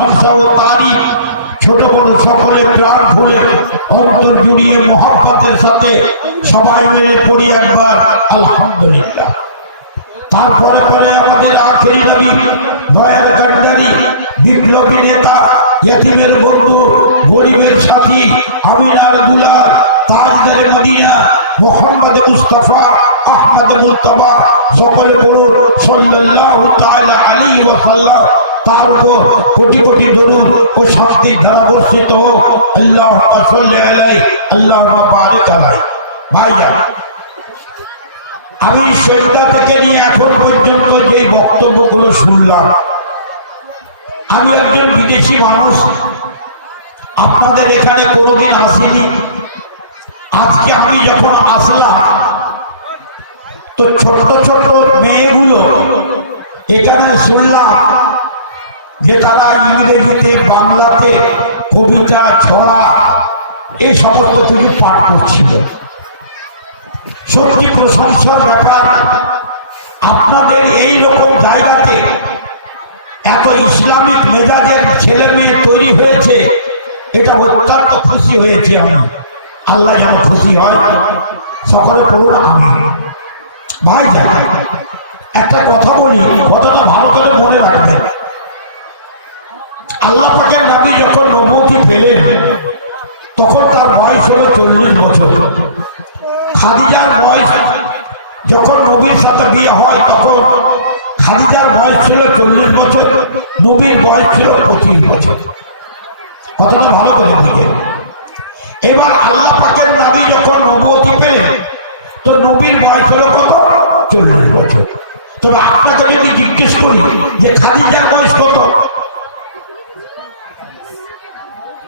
প্রশংসা ও তারিফ ছোট বড় সকলে প্রাণ খুলে অন্তর জুড়িয়ে মোহাব্বতের সাথে সবাই মিলে পড়ি একবার আলহামদুলিল্লাহ। তারপরে পরে আমাদের আখেরি নবী, দয়ার কান্ডারি, বিপ্লবী নেতা, ইতিমের বন্ধু, গরিবের সাথী, আমিনার দুলার, তাজদারে মদিনা, মোহাম্মদ মুস্তাফা আহমদ মুজতবা, সকলে পড়ুন সাল্লাল্লাহু তাআলা আলাইহি ওয়াসাল্লাম। তার উপর কোটি কোটি দুরূদ ও শান্তির ধারা বর্ষিত হোক। আল্লাহুম্মা সাল্লি আলাইহি আল্লাহুম্মা বারিক আলাইহি। ভাইজান, আমি সজদা থেকে নিয়ে এখন পর্যন্ত যে বক্তব্যগুলো শুনলাম, আমি একজন বিদেশি মানুষ, আপনাদের এখানে কোনোদিন আসিনি। আজকে আমি যখন আসলাম তো ছোট ছোট মেয়েগুলো এখানে শুনলাম যে তারা ইংরেজিতে, বাংলাতে কবিতা, ছড়া এই সমস্ত কিছু পাঠ করছিল। সত্যি প্রশংসার ব্যাপার, আপনাদের এই রকম জায়গাতে এত ইসলামিক মেজাজের ছেলে মেয়ে তৈরি হয়েছে, এটা অত্যন্ত খুশি হয়েছে আমি। আল্লাহ যেন খুশি হয়, সকলে বলুন আমি। ভাই একটা কথা বলি, কথাটা ভালো করে মনে রাখবেন। আল্লাহ পাকের নবী যখন নবুয়ত পেলেন তখন তার বয়স হলো 40 বছর। খাদিজার বয়স যখন নবীর সাথে বিয়ে হয় তখন খাদিজার বয়স ছিল 40 বছর, নবীর বয়স ছিল 25 বছর। কথাটা ভালো করে বুঝেন। এবার আল্লাহ পাকের নবী যখন নবুয়ত পেলেন তো নবীর বয়স হলো কত? 40 বছর। তবে আপনাকে যদি জিজ্ঞেস করি যে খাদিজার বয়স কত,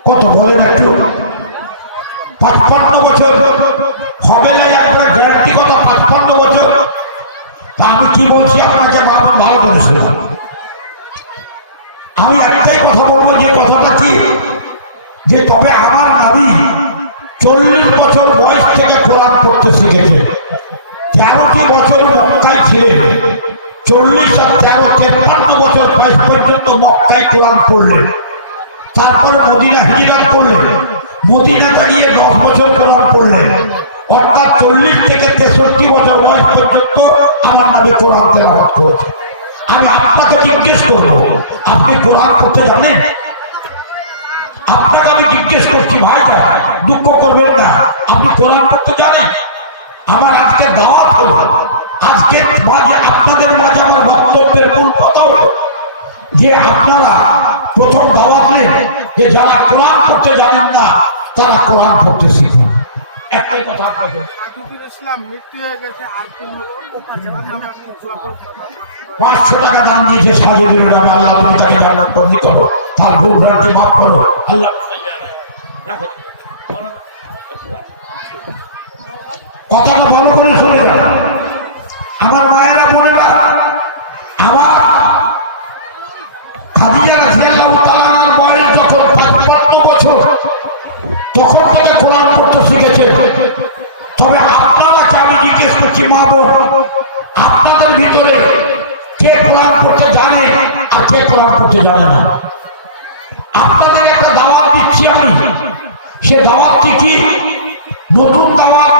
কত বলেন একটু? 55 বছর হবে না, একবারে গ্যারান্টি কথা 55 বছর। তা আমি কি বলছি আপনাকে ভালো করে শুনুন। আমি একটাই কথা বলবো, যে কথাটা কি, যে তবে আমার নবী 40 বছর বয়স থেকে কোরআন পড়তে শিখেছে। 13টি বছর মক্কায় ছিলেন, 40 আর 13 53 বছর বয়স পর্যন্ত মক্কায় কোরআন পড়লেন। তারপরে মদিনা হিজরত করলেন, মদিনাতে গিয়ে 10 বছর কোরআন পড়লেন। অর্থাৎ 40 থেকে 63 বছর বয়স পর্যন্ত আমার নবী কোরআন তেলাওয়াত করেছে। আমি আপনাকে জিজ্ঞেস করবো, আপনি কোরআন পড়তে জানেন? আপনাকে আমি জিজ্ঞেস করছি, ভাই যান, দুঃখ করবেন না, আপনি কোরআন পড়তে জানেন? আমার আজকে দাওয়াত হলো, আজকে মাঝে আপনাদের মাঝে আমার বক্তব্যের মূল কথা হলো যে আপনারা প্রথম দাওয়াত নেন যে যারা কোরআন পড়তে জানেন না তারা কোরআন পড়তে শিখুন। একটাই কথা আপনাকে, 500 টাকা দান দিয়েছে সাজিদুর রহমান, আল্লাহ তুমি তাকে জান্নাত বন্দি করো, তার ভুল ভ্রান্তি মাফ করো আল্লাহ। কথাটা ভালো করে শুনে যান আমার মায়েরা, বোনেরা আমার। খাদিজা রাদিয়াল্লাহু তাআলা আনহার বয়স যখন 55 বছর তখন থেকে কোরআন পড়তে শিখেছে। তবে আপনারাকে আমি জিজ্ঞেস করছি, মা বোন, আপনাদের ভিতরে কে কোরআন পড়তে জানে আর কে কোরআন পড়তে জানে না? আপনাদের একটা দাওয়াত দিচ্ছি আমি। সে দাওয়াতটি কি? নতুন দাওয়াত,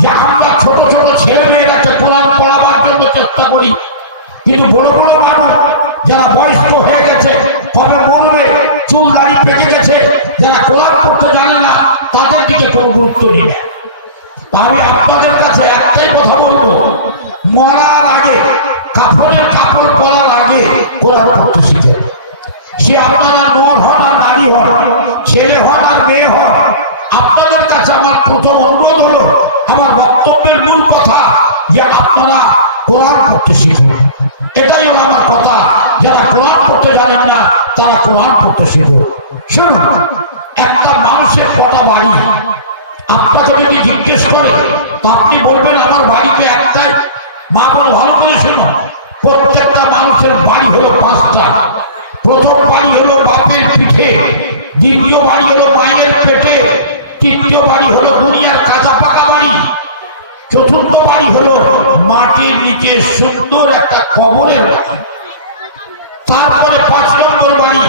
যে আমরা ছোট ছোট ছেলে মেয়েরাকে কোরআন পড়াবার জন্য চেষ্টা করি, কিন্তু বড় বড় মানুষ যারা বয়স্ক হয়ে গেছে, কবে মরবে, চুল দাড়ি পেকে গেছে, যারা কোরআন পড়তে জানে না, তাদের দিকে কোনো গুরুত্ব দিই না। আমি আপনাদের কাছে একটাই কথা বলবো, মরার আগে, কাপড়ের কাপড় পরার আগে কোরআন পড়তে শিখেন। সে আপনারা নর হন আর নারী হন, ছেলে হন আর মেয়ে হন, আপনাদের কাছে আমার প্রথম অনুরোধ হলো, আমার বক্তব্যের মূল কথা যে আপনারা কোরআন পড়তে শিখুন। এটাই হলো আমার কথা। যারা কোরআন পড়তে জানেন না তারা কোরআন পড়তে শিখুন। শুনুন, একটা মানুষের কটা বাড়ি আপনাকে যদি জিজ্ঞেস করে তো আপনি বলবেন আমার বাড়িতে একটাই। মা বোন ভালো করে শোনো, প্রত্যেকটা মানুষের বাড়ি হলো 5টা। প্রথম বাড়ি হলো বাপের পিঠে, দ্বিতীয় বাড়ি হলো মায়ের পেটে, তৃতীয় বাড়ি হলো দুনিয়ার কাঁচা পাকা বাড়ি, চতুর্থ বাড়ি হলো মাটির নিচে সুন্দর একটা কবরের বাড়ি, তারপরে 5 নম্বর বাড়ি